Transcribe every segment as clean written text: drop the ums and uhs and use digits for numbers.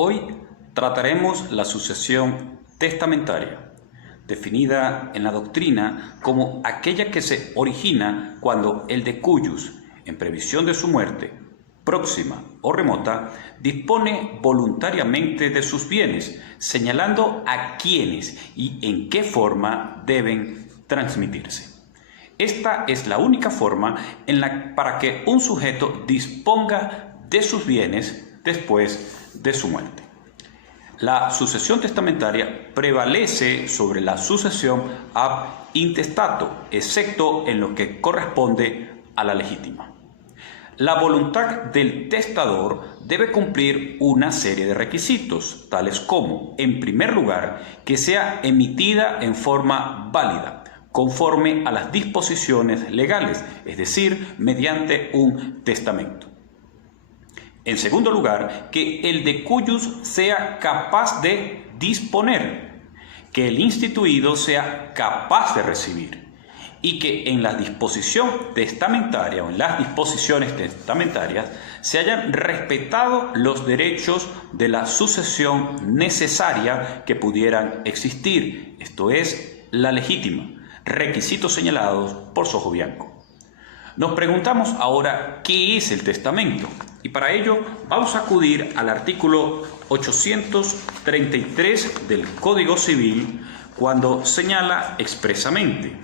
Hoy trataremos la sucesión testamentaria, definida en la doctrina como aquella que se origina cuando el decujus, en previsión de su muerte, próxima o remota, dispone voluntariamente de sus bienes, señalando a quiénes y en qué forma deben transmitirse. Esta es la única forma para que un sujeto disponga de sus bienes después de su muerte. La sucesión testamentaria prevalece sobre la sucesión ab intestato, excepto en lo que corresponde a la legítima. La voluntad del testador debe cumplir una serie de requisitos, tales como, en primer lugar, que sea emitida en forma válida, conforme a las disposiciones legales, es decir, mediante un testamento. En segundo lugar, que el decujus sea capaz de disponer, que el instituido sea capaz de recibir y que en la disposición testamentaria o en las disposiciones testamentarias se hayan respetado los derechos de la sucesión necesaria que pudieran existir, esto es, la legítima, requisitos señalados por Sojobianco. Nos preguntamos ahora qué es el testamento y para ello vamos a acudir al artículo 833 del Código Civil cuando señala expresamente.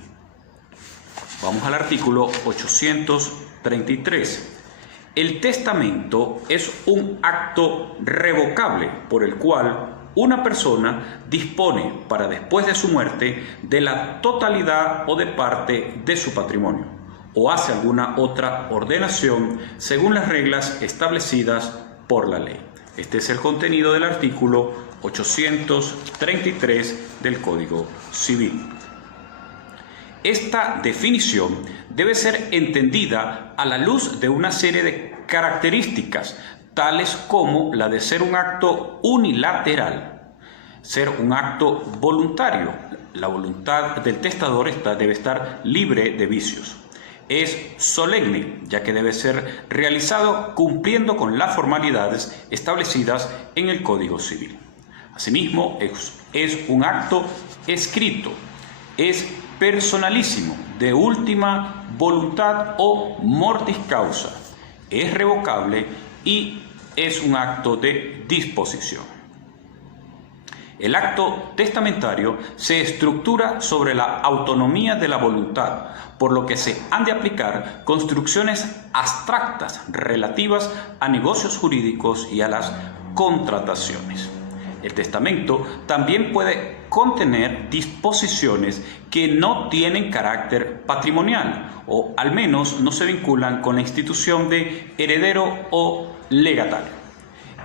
Vamos al artículo 833. El testamento es un acto revocable por el cual una persona dispone para después de su muerte de la totalidad o de parte de su patrimonio, o hace alguna otra ordenación según las reglas establecidas por la ley. Este es el contenido del artículo 833 del Código Civil. Esta definición debe ser entendida a la luz de una serie de características, tales como la de ser un acto unilateral, ser un acto voluntario. La voluntad del testador debe estar libre de vicios. Es solemne, ya que debe ser realizado cumpliendo con las formalidades establecidas en el Código Civil. Asimismo, es un acto escrito, es personalísimo, de última voluntad o mortis causa, es revocable y es un acto de disposición. El acto testamentario se estructura sobre la autonomía de la voluntad, por lo que se han de aplicar construcciones abstractas relativas a negocios jurídicos y a las contrataciones. El testamento también puede contener disposiciones que no tienen carácter patrimonial o al menos no se vinculan con la institución de heredero o legatario.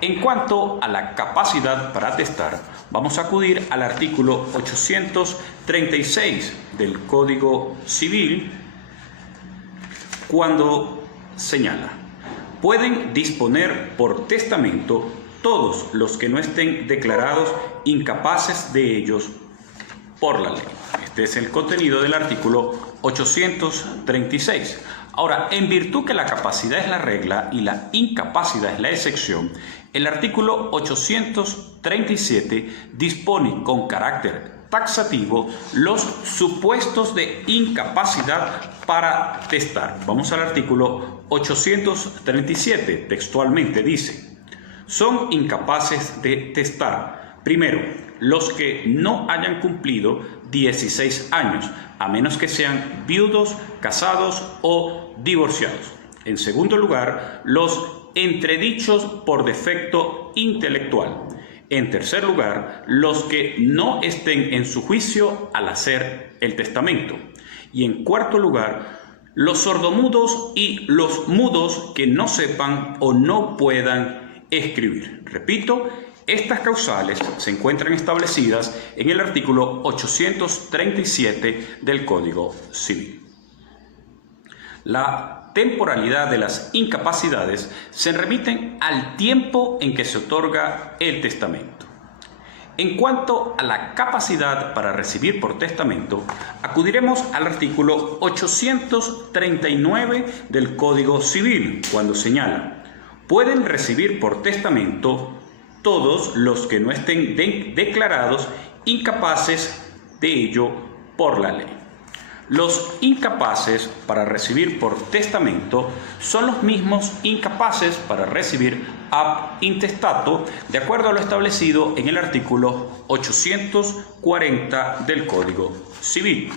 En cuanto a la capacidad para testar, vamos a acudir al artículo 836 del Código Civil cuando señala: pueden disponer por testamento todos los que no estén declarados incapaces de ellos por la ley. Este es el contenido del artículo 836. Ahora, en virtud que la capacidad es la regla y la incapacidad es la excepción, el artículo 837 dispone con carácter taxativo los supuestos de incapacidad para testar. Vamos al artículo 837, textualmente dice: son incapaces de testar, primero, los que no hayan cumplido 16 años, a menos que sean viudos, casados o divorciados. En segundo lugar, los entredichos por defecto intelectual. En tercer lugar, los que no estén en su juicio al hacer el testamento. Y en cuarto lugar, los sordomudos y los mudos que no sepan o no puedan escribir. Repito, estas causales se encuentran establecidas en el artículo 837 del Código Civil. La temporalidad de las incapacidades se remiten al tiempo en que se otorga el testamento. En cuanto a la capacidad para recibir por testamento, acudiremos al artículo 839 del Código Civil, cuando señala: pueden recibir por testamento todos los que no estén declarados incapaces de ello por la ley. Los incapaces para recibir por testamento son los mismos incapaces para recibir ab intestato, de acuerdo a lo establecido en el artículo 840 del Código Civil.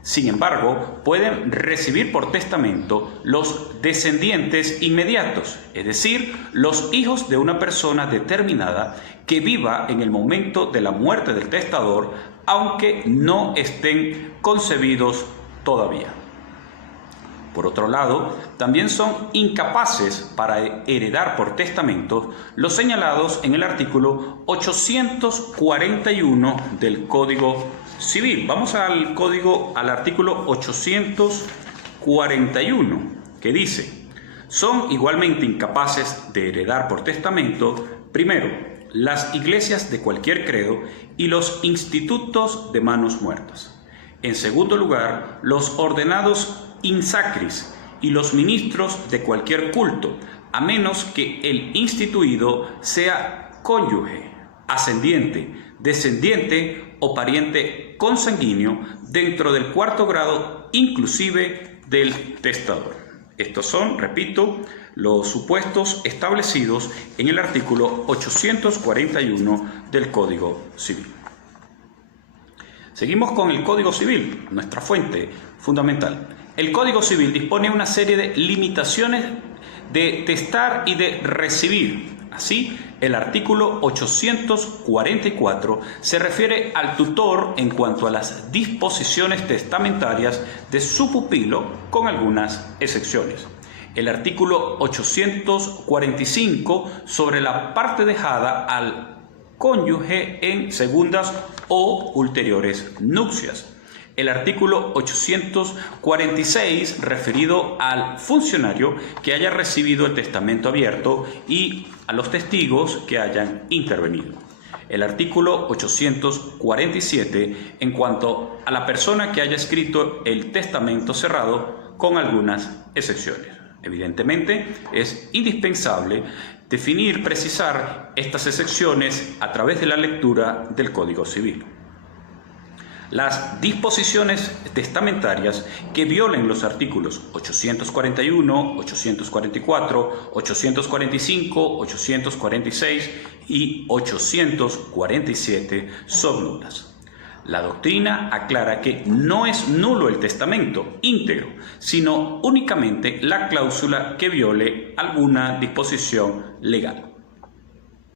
Sin embargo, pueden recibir por testamento los descendientes inmediatos, es decir, los hijos de una persona determinada que viva en el momento de la muerte del testador, aunque no estén concebidos todavía. Por otro lado, también son incapaces para heredar por testamento los señalados en el artículo 841 del Código Civil. Vamos al artículo 841, que dice: son igualmente incapaces de heredar por testamento, primero, las iglesias de cualquier credo y los institutos de manos muertas. En segundo lugar, los ordenados in sacris y los ministros de cualquier culto, a menos que el instituido sea cónyuge, ascendiente, descendiente o pariente consanguíneo dentro del cuarto grado, inclusive del testador. Estos son, repito, los supuestos establecidos en el artículo 841 del Código Civil. Seguimos con el Código Civil, nuestra fuente fundamental. El Código Civil dispone una serie de limitaciones de testar y de recibir. Así, el artículo 844 se refiere al tutor en cuanto a las disposiciones testamentarias de su pupilo, con algunas excepciones. El artículo 845 sobre la parte dejada al cónyuge en segundas o ulteriores nupcias. El artículo 846 referido al funcionario que haya recibido el testamento abierto y a los testigos que hayan intervenido. El artículo 847 en cuanto a la persona que haya escrito el testamento cerrado, con algunas excepciones. Evidentemente, es indispensable precisar estas excepciones a través de la lectura del Código Civil. Las disposiciones testamentarias que violen los artículos 841, 844, 845, 846 y 847 son nulas. La doctrina aclara que no es nulo el testamento íntegro, sino únicamente la cláusula que viole alguna disposición legal.